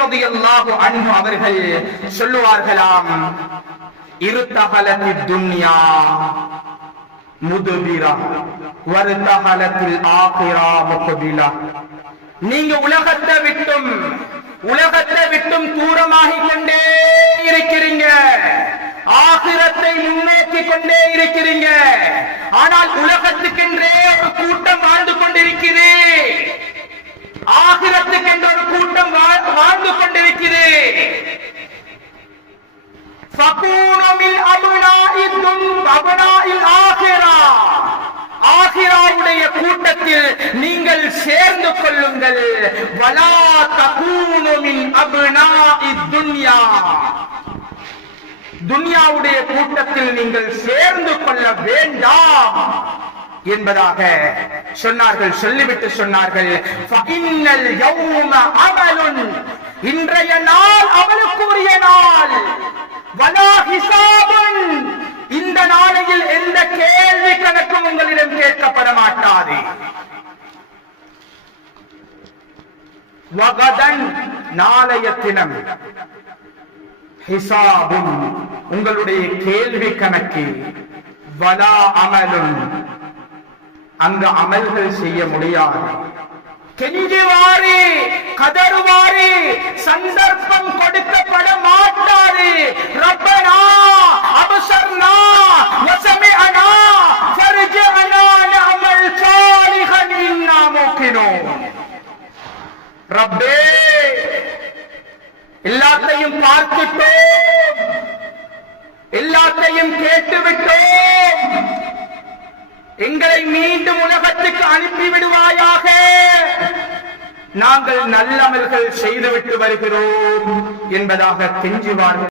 ரலியல்லாஹு அன்ஹு அவர்கள் சொல்லுவார்களாம், இருத்தஹலத்தித் துன்யா முதுபிரா வர்தஹலத்தில் ஆகிரா முக்பிலா. நீங்க உலகத்தை விட்டும் தூரமாகிக் கொண்டே இருக்கிறீங்க, ஆகிரத்தை முன்னோக்கி கொண்டே இருக்கிறீங்க. ஆனால் உலகத்துக்கென்றே ஒரு கூட்டம் வாழ்ந்து கொண்டிருக்கிறது, ஆகிரத்துக்கென்ற ஒரு கூட்டம் வாழ்ந்து கொண்டிருக்கிறது. ஆகிராவுடைய கூட்டத்தில் நீங்கள் சேர்ந்து கொள்ளுங்கள். வலா தகூனு மின் அப்னாஇத் துன்யா, துன்யாவுடைய கூட்டத்தில் நீங்கள் சேர்ந்து கொள்ள வேண்டாம் என்பதாக சொன்னார்கள். சொல்லிவிட்டு சொன்னார்கள், ஃபஇன்னல் யௌம அமலுன், இன்றைய நாள் அமலுக்குரிய நாள். வலா ஹிசாபுன், இந்த நாளையில் எந்த கேள்வி கணக்கும் உங்களிடம் கேட்கப்பட மாட்டாது. வகதன், நாளைய தினம். ஹிசாபுன், உங்களுடைய கேள்வி கணக்கு. வலா அமலுன், அங்கு அமல்கள் செய்ய முடியாது. கெஞ்சுவாரு, கதறுவாரு, சந்தர்ப்பம் கொடுக்கப்பட மாட்டாது. ரப்பனா அப்சர்னா வஸமிஅனா ஃபர்ஜிஅனா நஅமல் சாலிஹன் இன்னா மூகினூன். ரப்பே, எல்லாத்தையும் பார்த்துட்டோம், எல்லாத்தையும் கேட்டுவிட்டோம், எங்களை மீண்டும் உலகத்துக்கு அனுப்பி விடுவாயாக, நாங்கள் நல்லமல்கள் செய்துவிட்டு வருகிறோம் என்பதாக கெஞ்சுவார்கள்.